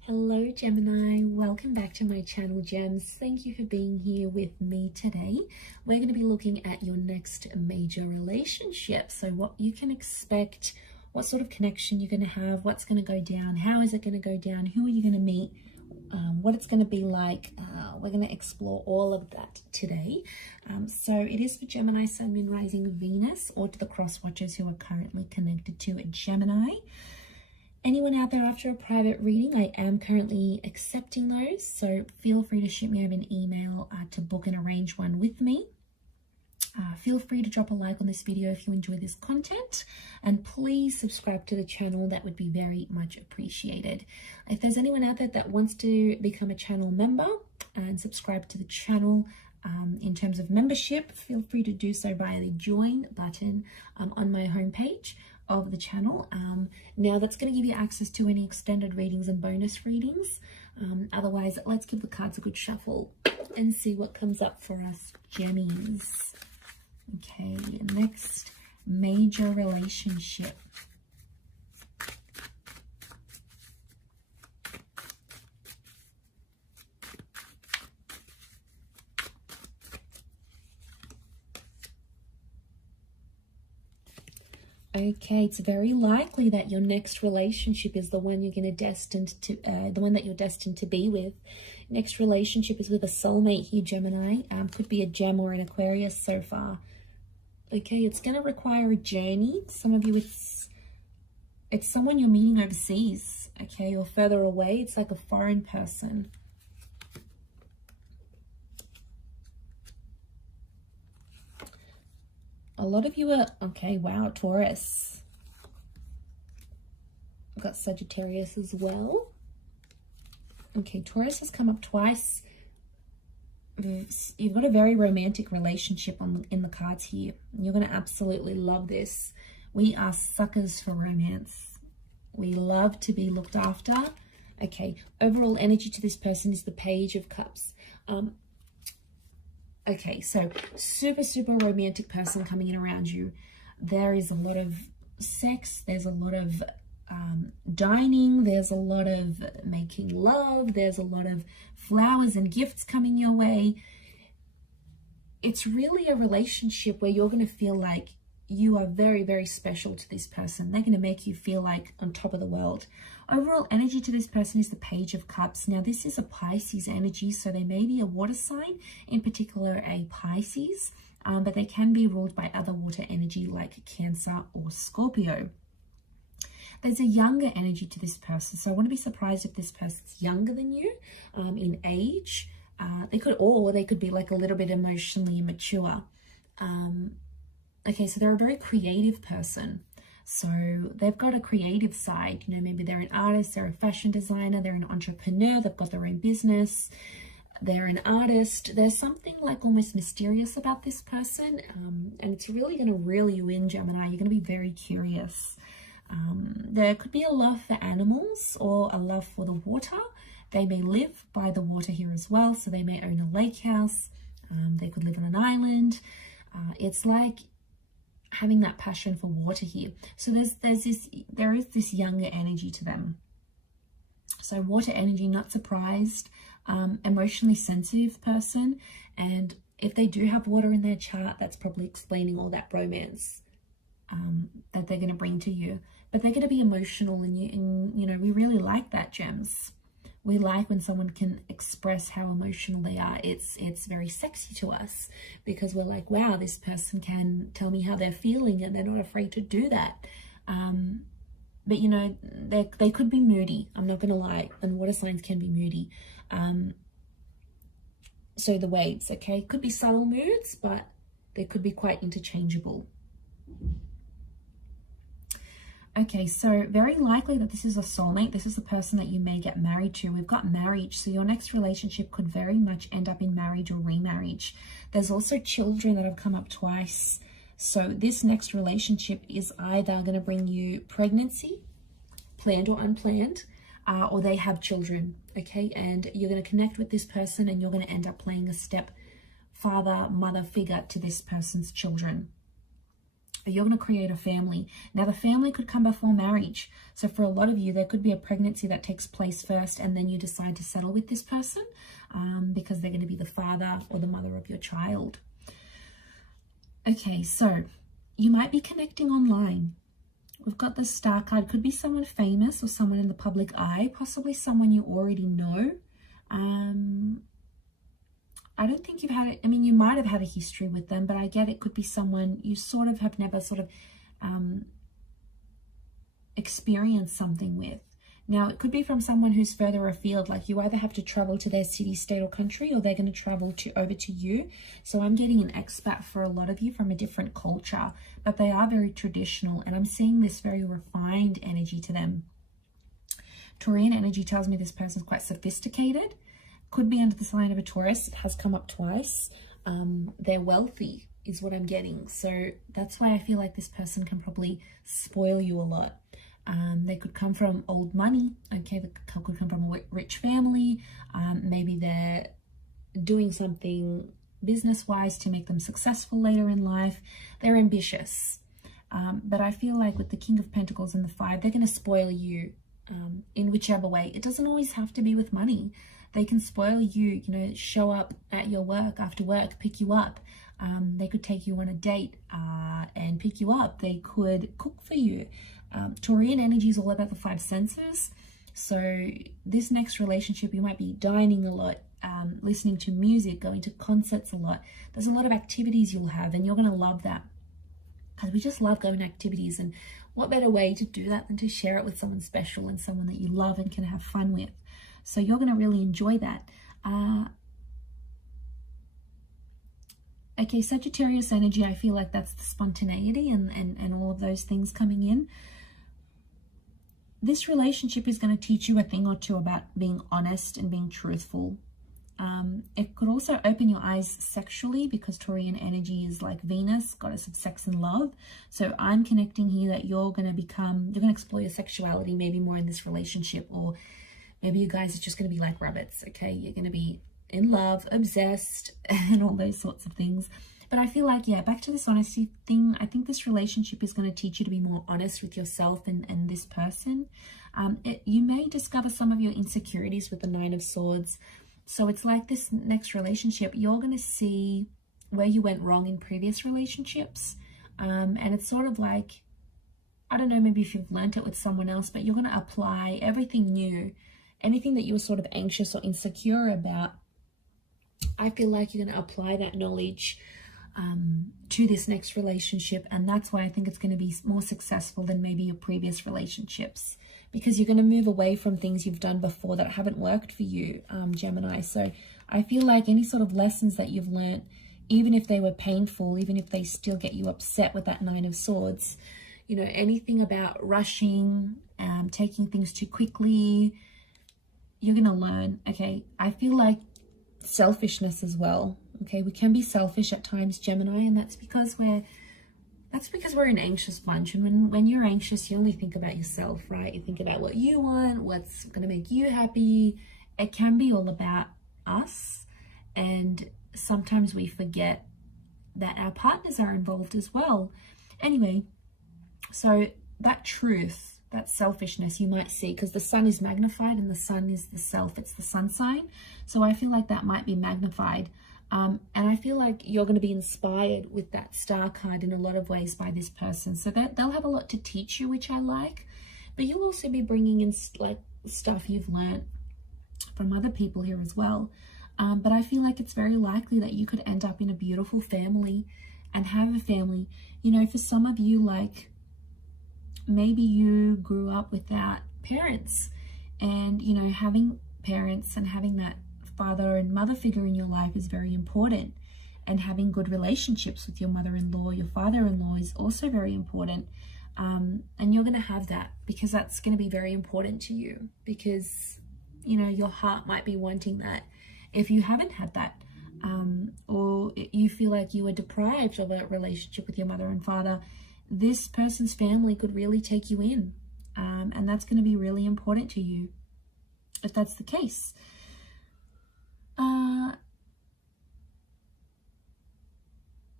Hello Gemini, welcome back to my channel Gems. Thank you for being here with me today. We're going to be looking at your next major relationship. So what you can expect, what sort of connection you're going to have, what's going to go down, how is it going to go down, who are you going to meet, what it's going to be like. We're going to explore all of that today. So it is for Gemini, Sun, Moon, Rising, Venus, or to the cross watchers who are currently connected to a Gemini. Anyone out there after a private reading, I am currently accepting those, so feel free to shoot me over an email to book and arrange one with me. Feel free to drop a like on this video if you enjoy this content, and please subscribe to the channel. That would be very much appreciated. If there's anyone out there that wants to become a channel member and subscribe to the channel, in terms of membership, feel free to do so via the join button on my homepage of the channel. Now that's going to give you access to any extended readings and bonus readings. Otherwise, let's give the cards a good shuffle and see what comes up for us Gemmies. Okay, next major relationship. Okay, it's very likely that your next relationship is the one you're going to the one that you're destined to be with. Next relationship is with a soulmate here, Gemini. Could be a Gem or an Aquarius so far. Okay, it's going to require a journey. Some of you, it's someone you're meeting overseas, okay, or further away. It's like a foreign person. A lot of you are, okay, wow, Taurus. I've got Sagittarius as well. Okay, Taurus has come up twice. You've got a very romantic relationship in the cards here. You're going to absolutely love this. We are suckers for romance. We love to be looked after. Okay, overall energy to this person is the Page of Cups. Okay, so super romantic person coming in around you. There is a lot of sex, there's a lot of dining, there's a lot of making love, there's a lot of flowers and gifts coming your way. It's really a relationship where you're going to feel like you are very special to this person. They're going to make you feel like on top of the world. Overall energy to this person is the Page of Cups. Now this is a Pisces energy, so they may be a water sign, in particular a Pisces, but they can be ruled by other water energy like Cancer or Scorpio. There's a younger energy to this person, so I want to be surprised if this person's younger than you in age. They could be like a little bit emotionally immature. Okay, so they're a very creative person. So they've got a creative side, you know, maybe they're an artist, they're a fashion designer, they're an entrepreneur, they've got their own business, they're an artist. There's something like almost mysterious about this person, and it's really going to reel you in, Gemini. You're going to be very curious. There could be a love for animals or a love for the water. They may live by the water here as well, so they may own a lake house. They could live on an island. It's like having that passion for water here. So there is this younger energy to them. So water energy, not surprised, emotionally sensitive person. And if they do have water in their chart, that's probably explaining all that romance that they're going to bring to you. But they're going to be emotional, and you know, we really like that, Gems. We like when someone can express how emotional they are. It's very sexy to us because we're like, wow, this person can tell me how they're feeling and they're not afraid to do that. But you know, they could be moody. I'm not going to lie. And water signs can be moody. So the waves, okay, could be subtle moods, but they could be quite interchangeable. Okay, so very likely that this is a soulmate. This is the person that you may get married to. We've got marriage, so your next relationship could very much end up in marriage or remarriage. There's also children that have come up twice. So this next relationship is either going to bring you pregnancy, planned or unplanned, or they have children, okay? And you're going to connect with this person and you're going to end up playing a step father, mother figure to this person's children. You're going to create a family. Now, the family could come before marriage. So for a lot of you, there could be a pregnancy that takes place first, and then you decide to settle with this person because they're going to be the father or the mother of your child. Okay, so you might be connecting online. We've got the Star card. Could be someone famous or someone in the public eye, possibly someone you already know. I don't think you've had it. I mean, you might have had a history with them, but I get it could be someone you sort of have never sort of experienced something with. Now, it could be from someone who's further afield, like you either have to travel to their city, state, or country, or they're going to travel over to you. So I'm getting an expat for a lot of you from a different culture, but they are very traditional, and I'm seeing this very refined energy to them. Taurian energy tells me this person's quite sophisticated. Could be under the sign of a Taurus. It has come up twice. They're wealthy is what I'm getting. So that's why I feel like this person can probably spoil you a lot. They could come from old money. Okay, they could come from a rich family. Maybe they're doing something business-wise to make them successful later in life. They're ambitious. But I feel like with the King of Pentacles and the 5, they're going to spoil you in whichever way. It doesn't always have to be with money. They can spoil you, you know, show up at your work after work, pick you up. They could take you on a date and pick you up. They could cook for you. Taurian energy is all about the 5 senses. So this next relationship, you might be dining a lot, listening to music, going to concerts a lot. There's a lot of activities you'll have, and you're going to love that. Because we just love going to activities, and what better way to do that than to share it with someone special and someone that you love and can have fun with. So you're going to really enjoy that. Okay, Sagittarius energy, I feel like that's the spontaneity and all of those things coming in. This relationship is going to teach you a thing or two about being honest and being truthful. It could also open your eyes sexually, because Taurian energy is like Venus, goddess of sex and love. So I'm connecting here that you're going to explore your sexuality maybe more in this relationship, or maybe you guys are just going to be like rabbits, okay? You're going to be in love, obsessed, and all those sorts of things. But I feel like, yeah, back to this honesty thing, I think this relationship is going to teach you to be more honest with yourself and this person. You may discover some of your insecurities with the 9 of Swords. So it's like this next relationship, you're going to see where you went wrong in previous relationships. And it's sort of like, I don't know, maybe if you've learnt it with someone else, but you're going to apply everything new. Anything that you were sort of anxious or insecure about, I feel like you're going to apply that knowledge to this next relationship. And that's why I think it's going to be more successful than maybe your previous relationships, because you're going to move away from things you've done before that haven't worked for you, Gemini. So I feel like any sort of lessons that you've learned, even if they were painful, even if they still get you upset with that 9 of Swords, you know, anything about rushing, taking things too quickly, you're going to learn. Okay, I feel like selfishness as well. Okay, we can be selfish at times, Gemini, and that's because we're an anxious bunch. And when you're anxious, you only think about yourself, right? You think about what you want, what's going to make you happy. It can be all about us, and sometimes we forget that our partners are involved as well. Anyway, so that truth, that selfishness you might see, because the sun is magnified and the sun is the self, it's the sun sign. So I feel like that might be magnified. And I feel like you're going to be inspired with that Star card in a lot of ways by this person. So that they'll have a lot to teach you, which I like. But you'll also be bringing in like stuff you've learned from other people here as well. But I feel like it's very likely that you could end up in a beautiful family and have a family. You know, for some of you, like, maybe you grew up without parents, and, you know, having parents and having that father and mother figure in your life is very important, and having good relationships with your mother-in-law, your father-in-law is also very important. And you're going to have that, because that's going to be very important to you, because, you know, your heart might be wanting that. If you haven't had that, or you feel like you were deprived of a relationship with your mother and father, this person's family could really take you in. And that's going to be really important to you if that's the case.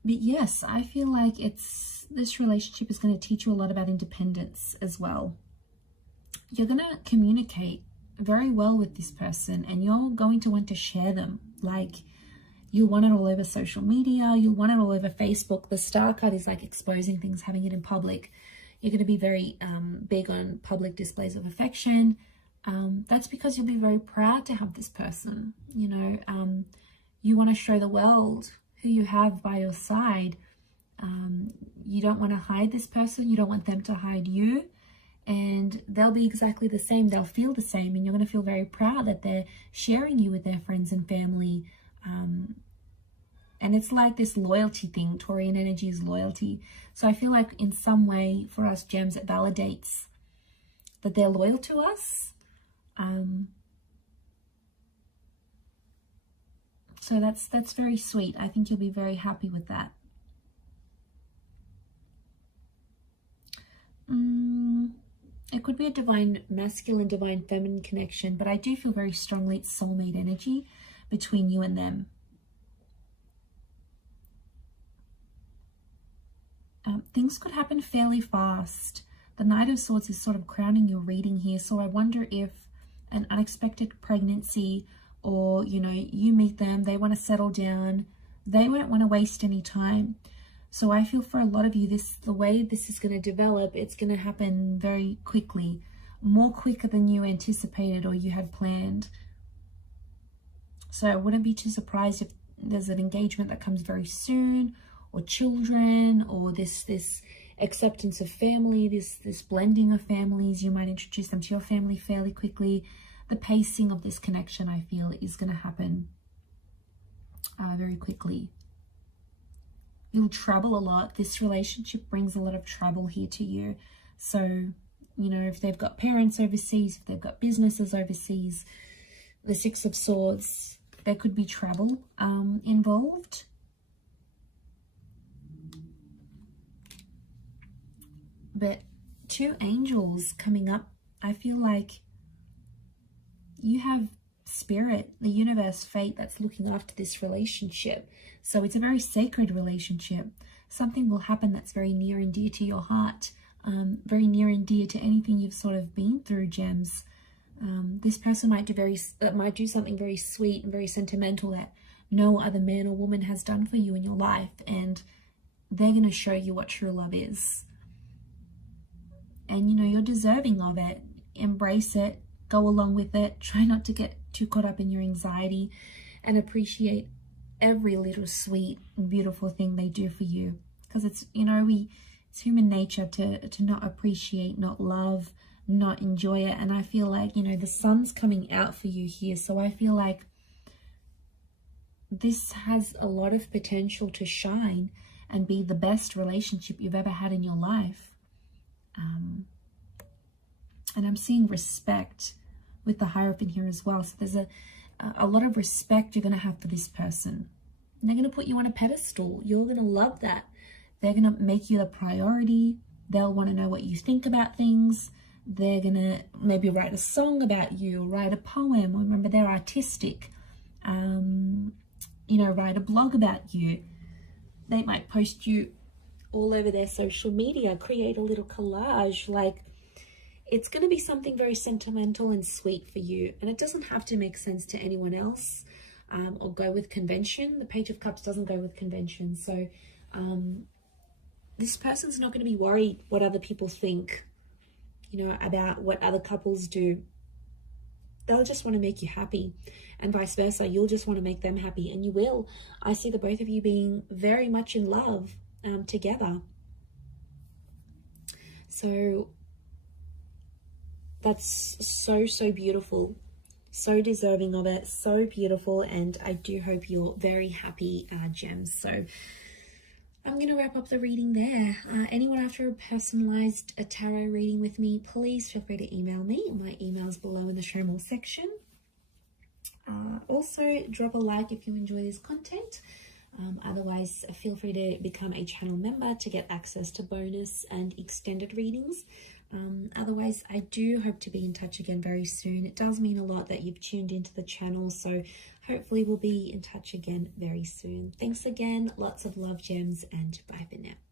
But yes, I feel like this relationship is going to teach you a lot about independence as well. You're going to communicate very well with this person, and you're going to want to share them. Like, you'll want it all over social media, you'll want it all over Facebook. The star card is like exposing things, having it in public. You're going to be very big on public displays of affection. That's because you'll be very proud to have this person. You know, you want to show the world who you have by your side. You don't want to hide this person. You don't want them to hide you. And they'll be exactly the same. They'll feel the same. And you're going to feel very proud that they're sharing you with their friends and family. And it's like this loyalty thing. Taurian energy is loyalty. So I feel like in some way for us gems, it validates that they're loyal to us. So that's very sweet. I think you'll be very happy with that. It could be a divine masculine, divine feminine connection, but I do feel very strongly it's soulmate energy between you and them. Things could happen fairly fast. The Knight of Swords is sort of crowning your reading here. So I wonder if an unexpected pregnancy, or, you know, you meet them, they want to settle down, they won't want to waste any time. So I feel for a lot of you, the way this is going to develop, it's going to happen very quickly, more quicker than you anticipated or you had planned. So I wouldn't be too surprised if there's an engagement that comes very soon, or children, or this acceptance of family, this blending of families. You might introduce them to your family fairly quickly. The pacing of this connection, I feel, is going to happen very quickly. You'll travel a lot. This relationship brings a lot of travel here to you. So, you know, if they've got parents overseas, if they've got businesses overseas, the Six of Swords, there could be travel involved. But two angels coming up, I feel like you have spirit, the universe, fate that's looking after this relationship. So it's a very sacred relationship. Something will happen that's very near and dear to your heart, very near and dear to anything you've sort of been through, gems. This person might do something very sweet and very sentimental that no other man or woman has done for you in your life, and they're going to show you what true love is. And, you know, you're deserving of it. Embrace it. Go along with it. Try not to get too caught up in your anxiety, and appreciate every little sweet and beautiful thing they do for you. Because it's, you know, it's human nature to not appreciate, not love, not enjoy it. And I feel like, you know, the sun's coming out for you here. So I feel like this has a lot of potential to shine and be the best relationship you've ever had in your life. And I'm seeing respect with the Hierophant here as well. So there's a lot of respect you're going to have for this person. And they're going to put you on a pedestal. You're going to love that. They're going to make you the priority. They'll want to know what you think about things. They're going to maybe write a song about you, write a poem. Remember, they're artistic. You know, write a blog about you. They might post you all over their social media, create a little collage. Like, it's going to be something very sentimental and sweet for you. And it doesn't have to make sense to anyone else or go with convention. The Page of Cups doesn't go with convention. So this person's not going to be worried what other people think, you know, about what other couples do. They'll just want to make you happy, and vice versa. You'll just want to make them happy, and you will. I see the both of you being very much in love together. So that's so beautiful, so deserving of it, so beautiful. And I do hope you're very happy, gems. So I'm going to wrap up the reading there. Anyone after a personalized tarot reading with me, please feel free to email me. My email's below in the show more section. Also, drop a like if you enjoy this content. Otherwise, feel free to become a channel member to get access to bonus and extended readings. Otherwise, I do hope to be in touch again very soon. It does mean a lot that you've tuned into the channel, so hopefully we'll be in touch again very soon. Thanks again, lots of love, gems, and bye for now.